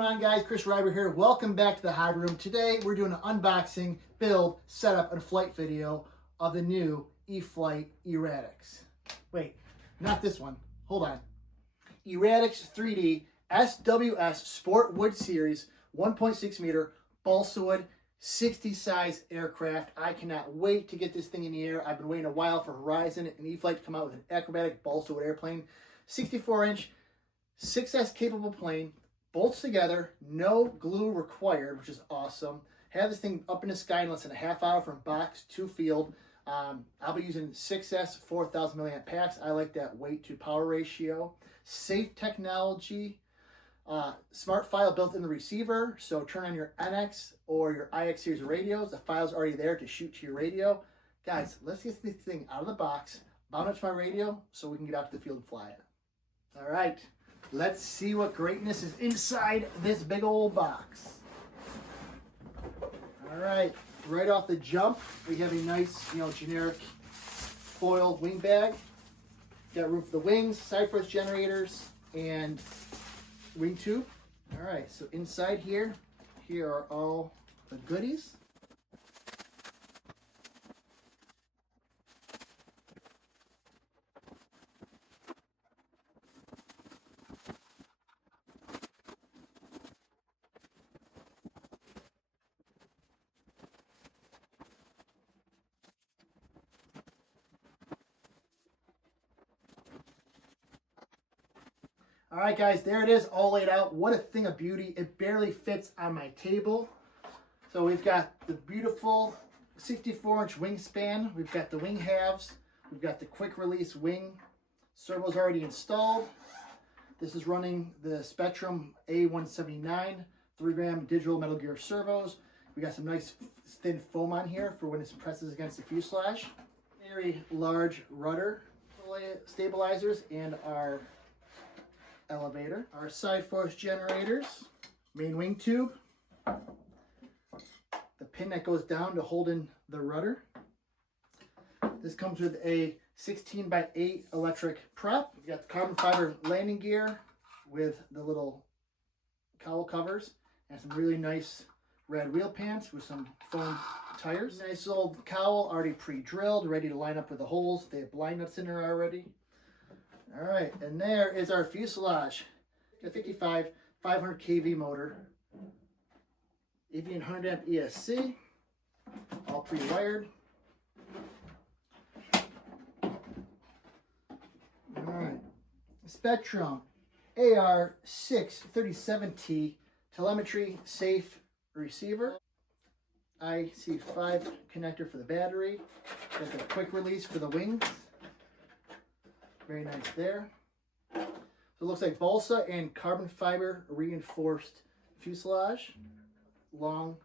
going on, guys? Chris Reiber here. Welcome back to the hobby room. Today we're doing an unboxing, build, setup, and flight video of the new E-flite Eratix. Wait, not this one. Hold on. Eratix 3D SWS Sport Wood Series 1.6 meter balsa wood 60 size aircraft. I cannot wait to get this thing in the air. I've been waiting a while for Horizon and E-flite to come out with an acrobatic balsa wood airplane. 64-inch 6S capable plane, bolts together, no glue required, which is awesome. Have this thing up in the sky in less than a half hour from box to field. I'll be using 6S 4,000 milliamp packs. I like that weight to power ratio. Safe technology, smart file built in the receiver. So turn on your NX or your IX series radios. The file's already there to shoot to your radio. Guys, let's get this thing out of the box, mount it to my radio so we can get out to the field and fly it. All right. Let's see what greatness is inside this big old box. All right, right off the jump, we have a nice, generic foil wing bag. Got room for the wings, side force generators, and wing tube. All right, so inside here are all the goodies. All right, guys, there it is, all laid out. What a thing of beauty. It barely fits on my table. So we've got the beautiful 64-inch wingspan. We've got the wing halves. We've got the quick release wing. Servo's already installed. This is running the Spektrum A179 3-gram digital metal gear servos. We got some nice thin foam on here for when it presses against the fuselage. Very large rudder stabilizers and our elevator, our side force generators, main wing tube, the pin that goes down to hold in the rudder. This comes with a 16x8 electric prop. We've got the carbon fiber landing gear with the little cowl covers and some really nice red wheel pants with some foam tires. Nice old cowl already pre-drilled, ready to line up with the holes. They have blind nuts in there already. All right, and there is our fuselage. A 55 500 kV motor, Avian 100 amp ESC, all pre-wired. All right, Spektrum AR637TA telemetry safe receiver, IC5 connector for the battery. Got the quick release for the wings. Very nice there. So it looks like balsa and carbon fiber reinforced fuselage. Long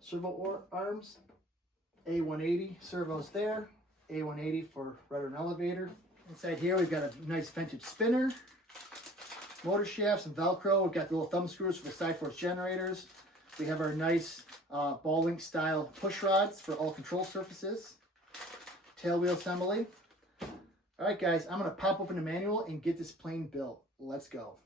servo arms. A180 servos there. A180 for rudder and elevator. Inside here we've got a nice vintage spinner. Motor shafts and Velcro. We've got the little thumb screws for the side force generators. We have our nice ball link style push rods for all control surfaces. Tail wheel assembly. All right, guys, I'm going to pop open the manual and get this plane built. Let's go.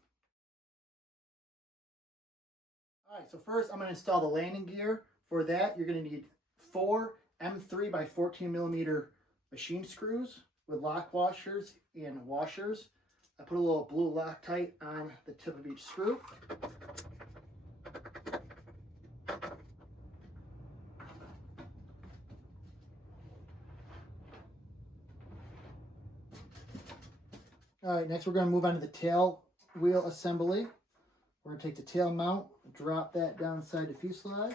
All right, so first I'm going to install the landing gear. For that, you're going to need 4 M3 by 14 millimeter machine screws with lock washers and washers. I put a little blue Loctite on the tip of each screw. All right, next we're going to move on to the tail wheel assembly. We're going to take the tail mount, drop that down inside the fuselage.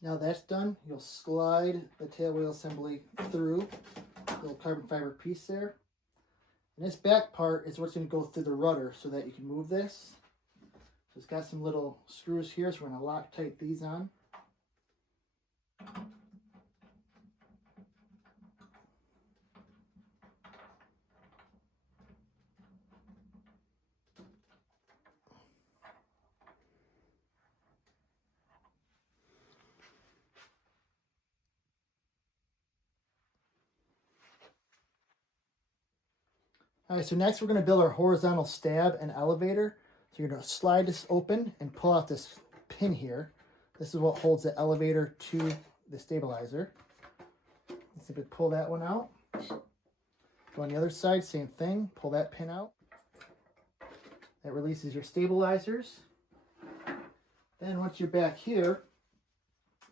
Now that's done, you'll slide the tail wheel assembly through the little carbon fiber piece there. And this back part is what's going to go through the rudder so that you can move this. So it's got some little screws here, so we're going to Loctite these on. All right, so next we're going to build our horizontal stab and elevator. So you're going to slide this open and pull out this pin here. This is what holds the elevator to the stabilizer. Simply pull that one out. Go on the other side, same thing. Pull that pin out. That releases your stabilizers. Then once you're back here,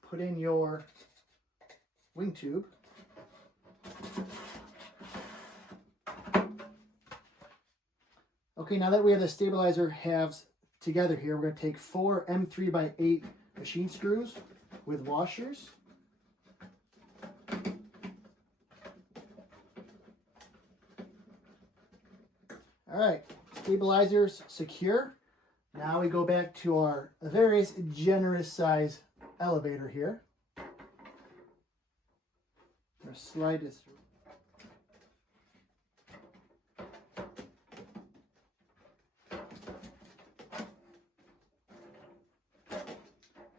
put in your wing tube. Okay, now that we have the stabilizer halves together here, we're going to take 4 M3x8 machine screws with washers. All right, stabilizers secure. Now we go back to our very generous size elevator here. I'm going to slide this through.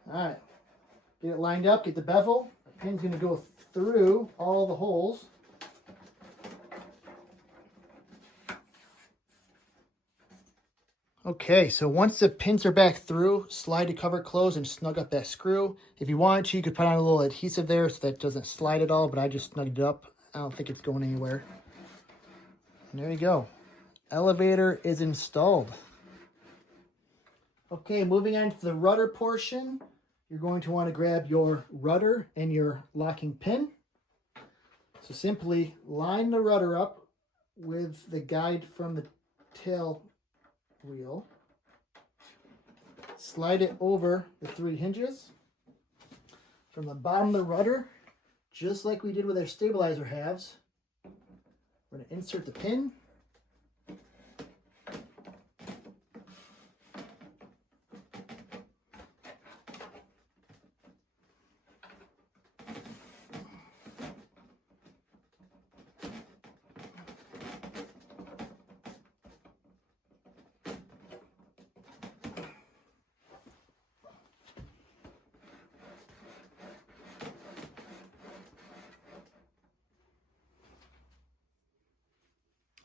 All right, get it lined up, get the bevel. The pin's going to go through all the holes. Okay, so once the pins are back through, slide the cover closed and snug up that screw. If you wanted to, you could put on a little adhesive there so that it doesn't slide at all, but I just snugged it up. I don't think it's going anywhere. And there you go. Elevator is installed. Okay, moving on to the rudder portion. You're going to want to grab your rudder and your locking pin. So simply line the rudder up with the guide from the tail wheel. Slide it over the 3 hinges. From the bottom of the rudder, just like we did with our stabilizer halves, we're going to insert the pin.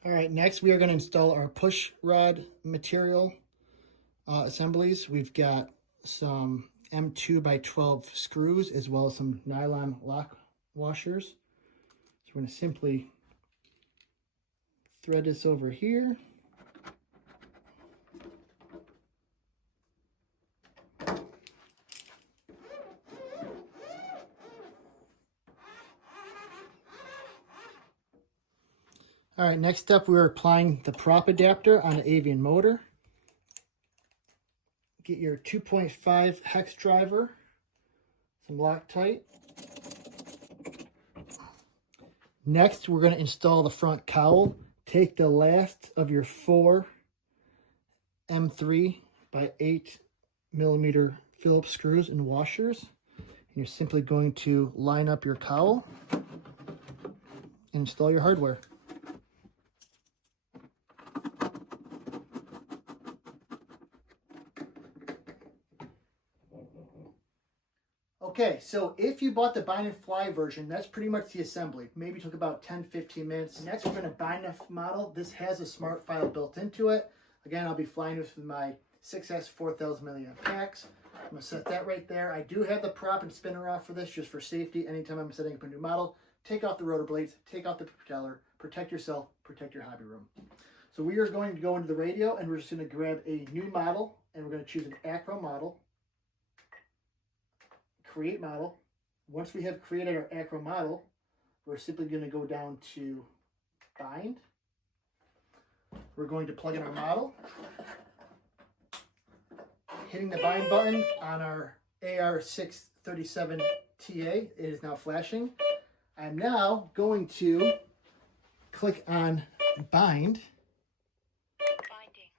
All right, next we are going to install our push rod material assemblies. We've got some M2x12 screws as well as some nylon lock washers. So we're going to simply thread this over here. All right, next up we're applying the prop adapter on an Avian motor. Get your 2.5 hex driver, some Loctite. Next, we're going to install the front cowl. Take the last of your 4 M3x8mm Phillips screws and washers. And you're simply going to line up your cowl and install your hardware. Okay, so if you bought the bind and fly version, that's pretty much the assembly. Maybe took about 10-15 minutes. Next, we're going to BNF model. This has a smart file built into it. Again, I'll be flying this with my 6S 4000 milliamp packs. I'm going to set that right there. I do have the prop and spinner off for this just for safety. Anytime I'm setting up a new model, take off the rotor blades, take off the propeller, protect yourself, protect your hobby room. So we are going to go into the radio and we're just going to grab a new model and we're going to choose an acro model. Create model. Once we have created our acro model, we're simply going to go down to bind. We're going to plug in our model. Hitting the bind button on our AR637TA, it is now flashing. I'm now going to click on bind. Binding.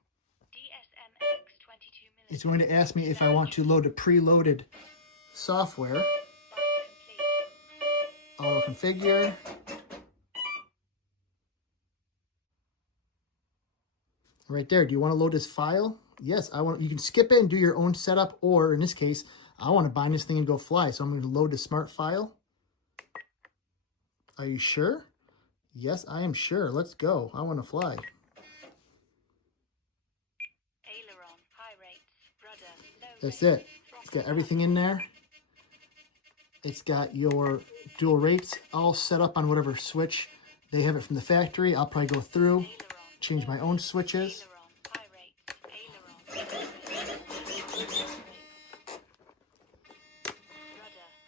DSMX 22mm. It's going to ask me if I want to load a preloaded software. Auto configure. Right there. Do you want to load this file? Yes, I want. You can skip it and do your own setup, or in this case, I want to bind this thing and go fly. So I'm going to load the smart file. Are you sure? Yes, I am sure. Let's go. I want to fly. Aileron, high rates, rudder, low That's rates, it. It's got everything in there. It's got your dual rates all set up on whatever switch they have it from the factory. I'll probably go through, aileron, change my own switches. aileron, high rates, aileron, rudder.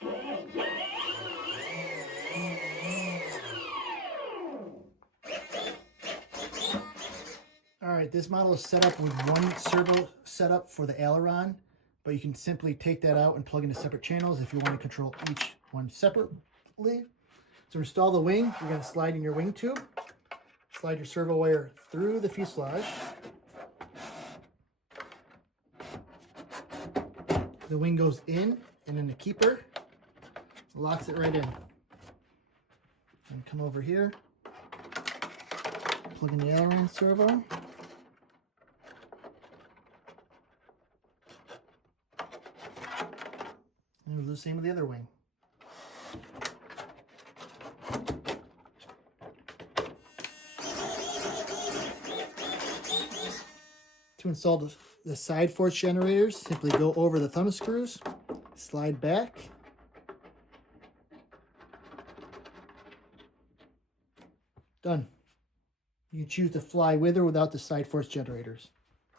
All right, this model is set up with one servo setup for the aileron, but you can simply take that out and plug into separate channels if you want to control each one separately. To install the wing, you're going to slide in your wing tube, slide your servo wire through the fuselage. The wing goes in, and then the keeper locks it right in. And come over here, plug in the aileron servo. And we'll do the same with the other wing. To install the side force generators, simply go over the thumb screws, slide back, done. You can choose to fly with or without the side force generators.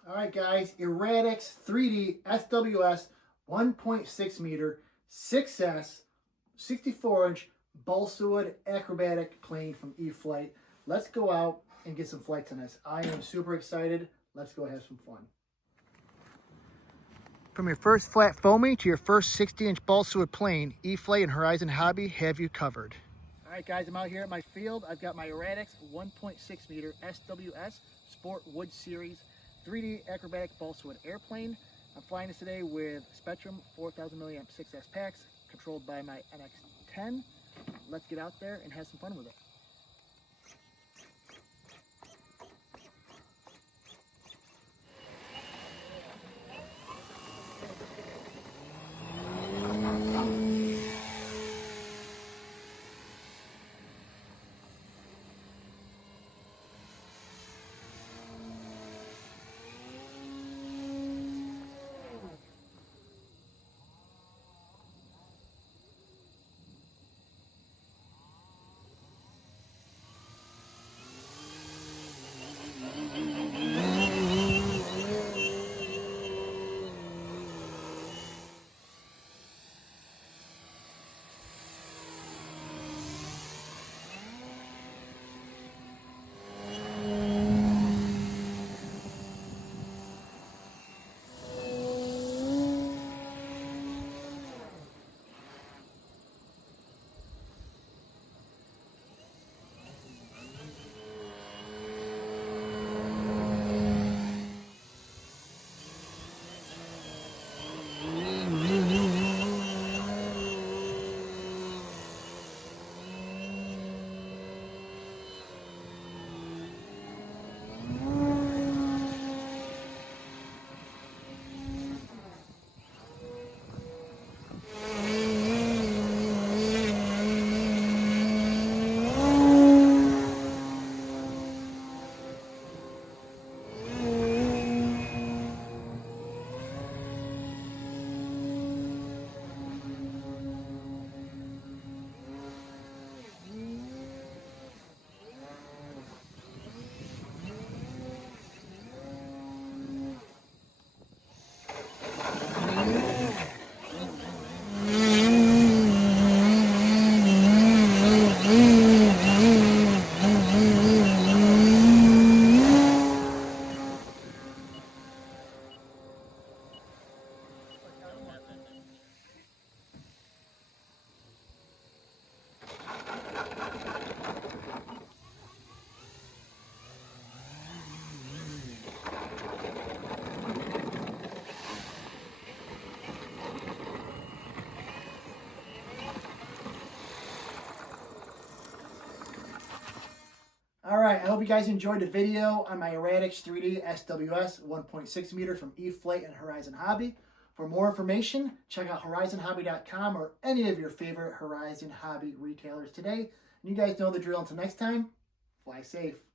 All right, guys, Eratix 3D SWS 1.6m 6S 64-inch balsa wood acrobatic plane from E-flite. Let's go out and get some flights on this. I am super excited. Let's go have some fun. From your first flat foamy to your first 60-inch balsa wood plane, E-flite and Horizon Hobby have you covered. All right, guys, I'm out here at my field. I've got my Eratix 1.6m SWS Sport Wood Series 3D acrobatic balsa wood airplane. I'm flying this today with Spektrum 4000 milliamp 6S packs, controlled by my NX10. Let's get out there and have some fun with it. All right, I hope you guys enjoyed the video on my Eratix 3D SWS 1.6m from E-flite and Horizon Hobby. For more information, check out horizonhobby.com or any of your favorite Horizon Hobby retailers today. And you guys know the drill. Until next time, Fly safe.